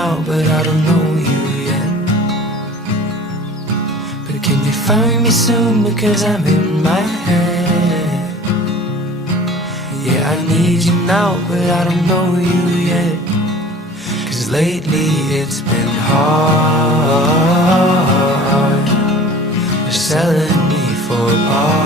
now, but I don't know you yet. But can you find me soon, because I'm in my head. Yeah, I need you now, but I don't know you yet. 'Cause lately it's been hard. They're selling me for a part.